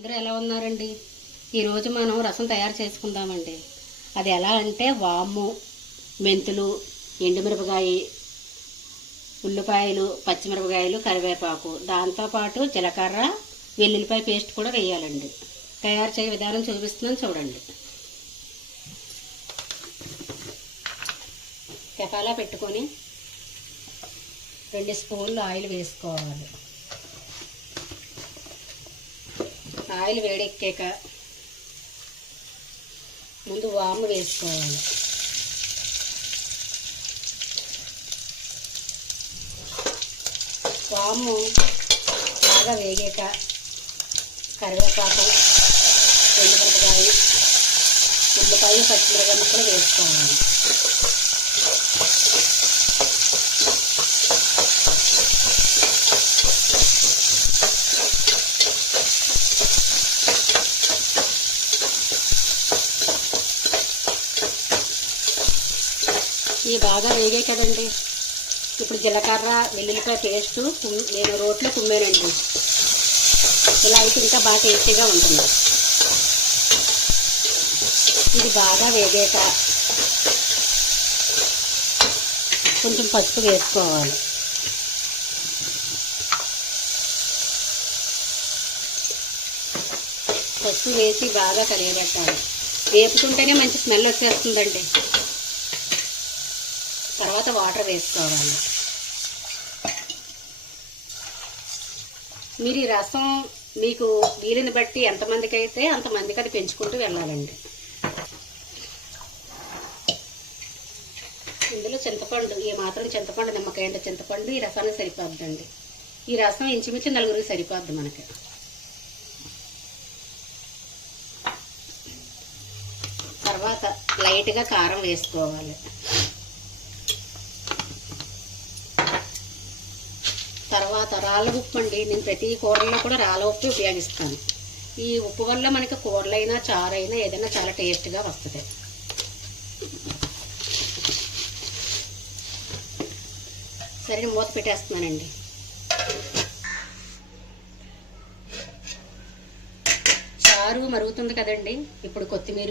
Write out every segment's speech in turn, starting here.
అందరూ ఎలా ఉన్నారండి? ఈరోజు మనం రసం తయారు చేసుకుందామండి. అది ఎలా అంటే వాము, మెంతులు, ఎండుమిరపకాయ, ఉల్లిపాయలు, పచ్చిమిరపకాయలు, కరివేపాకు, దాంతోపాటు జీలకర్ర, వెల్లుల్లిపాయ పేస్ట్ కూడా వేయాలండి. తయారు చేయ విధానం చూపిస్తున్నాను చూడండి. కెపాలా పెట్టుకొని 2 స్పూన్లు ఆయిల్ వేసుకోవాలి. ఆయిల్ వేడెక్కాక ముందు వాము వేసుకోవాలి. వాము బాగా వేగాక కరివేపాకు, ఎండుమిరపకాయ, ఉల్లిపాయ, పచ్చిమిరపకాయ ముక్కలు వేసుకోవాలి. ఇవి బాగా వేగాయి కదండి. ఇప్పుడు జీలకర్ర, వెల్లుల్లిపాయ పేస్టు నేను రోట్లో కుమ్మానండి. ఇలా అయితే ఇంకా బాగా టేస్టీగా ఉంటుంది. ఇది బాగా వేగాక కొంచెం పసుపు వేసుకోవాలి. పసుపు వేసి బాగా కలియబెట్టాలి. వేపుకుంటేనే మంచి స్మెల్ వచ్చేస్తుందండి. తర్వాత వాటర్ వేసుకోవాలి. మీరు ఈ రసం మీకు వీలుని బట్టి ఎంతమందికి అయితే అంతమందికి అది పెంచుకుంటూ వెళ్ళాలండి. ఇందులో చింతపండు, ఈ మాత్రం చింతపండు, నిమ్మకాయ అంటే చింతపండు ఈ రసానికి సరిపోద్దండి. ఈ రసం ఇంచుమించు 4 సరిపోద్ది మనకి. తర్వాత లైట్గా కారం వేసుకోవాలి. తర్వాత రాళ్ళ ఉప్పు అండి. నేను ప్రతి కూరల్లో కూడా రాళ్ళ ఉప్పు ఉపయోగిస్తాను. ఈ ఉప్పు వల్ల మనకి కూరలైనా చారైనా ఏదైనా చాలా టేస్ట్గా వస్తుంది. సరే మూత పెట్టేస్తున్నానండి. చారు మరుగుతుంది కదండి. ఇప్పుడు కొత్తిమీర,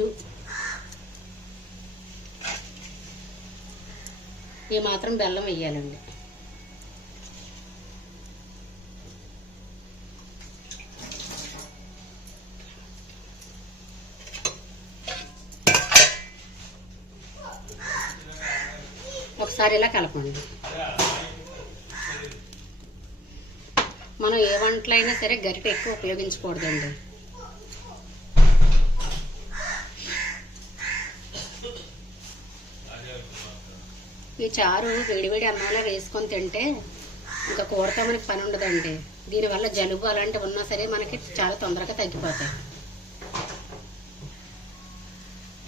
ఈ మాత్రం బెల్లం వేయాలండి. ఒకసారి ఇలా కలపండి. మనం ఏ వంటలైనా సరే గరిటె ఎక్కువ ఉపయోగించకూడదండి. ఈ చారు వేడివేడి అన్నంలో వేసుకొని తింటే ఇంకా కూరతో మనకి పని ఉండదండి. దీనివల్ల జలుబు అలాంటివి ఉన్నా సరే మనకి చాలా తొందరగా తగ్గిపోతాయి.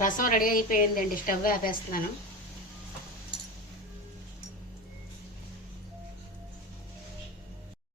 రసం రెడీ అయిపోయిందండి. స్టవ్ ఆపేస్తున్నాను.